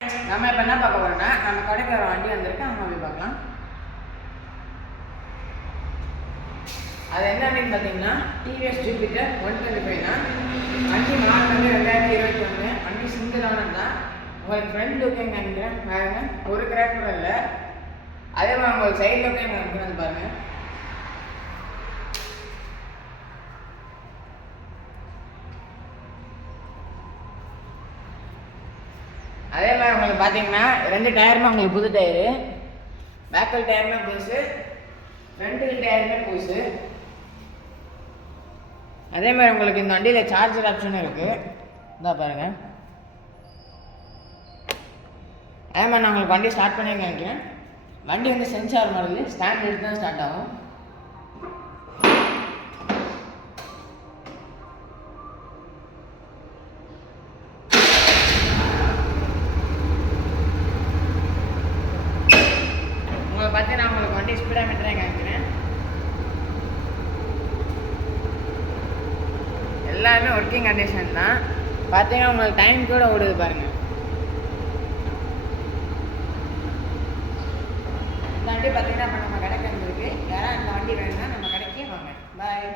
நம்ம இப்போ என்ன பார்க்க போறோம்னா நம்ம கடைக்கு வர வண்டி வந்திருக்கு, அங்கே போய் பார்க்கலாம். அது என்ன அப்படின்னு பார்த்தீங்கன்னா டிவிஎஸ் ஜூபிட்டர் 125 தான். வண்டி மாடல் வந்து 2021. வண்டி சிங்கிளானது தான். உங்களுக்கு ஃப்ரண்ட் லுக்கே நினைக்கிறேன் பாருங்க, ஒரு கிராக் கூட இல்லை. அதே மாதிரி உங்களுக்கு சைட் லுக்கே நினைக்கிறது பாருங்க. அதே மாதிரி உங்களுக்கு பார்த்தீங்கன்னா 2 டயருமே உங்களுக்கு புது டயரு, பேக்கல் டயருமே புதுசு, ஃப்ரண்ட் டயருமே புதுசு. அதே மாதிரி உங்களுக்கு இந்த வண்டியில் சார்ஜர் ஆப்ஷனும் இருக்குது, இந்தா பாருங்கள். அதே மாதிரி நான் உங்களுக்கு வண்டி ஸ்டார்ட் பண்ணி நினைக்கிறேன். வண்டி வந்து சென்சார் மாடல், ஸ்டாண்ட் எடுத்து தான் ஸ்டார்ட் ஆகும். உங்களை பார்த்து நான் உங்களுக்கு வண்டி ஸ்பீடாக மீட்டரே காமிக்கிறேன். எல்லாமே ஒர்க்கிங் கண்டிஷன் தான். பார்த்தீங்கன்னா உங்களுக்கு டைம் கூட ஓடுது பாருங்கள். இந்த வண்டி பார்த்தீங்கன்னா இப்போ நம்ம கடைக்கு வந்துருக்கு. யாராவது இந்த வண்டி வேணும்னா நம்ம கடைக்கு வாங்க. பாய்.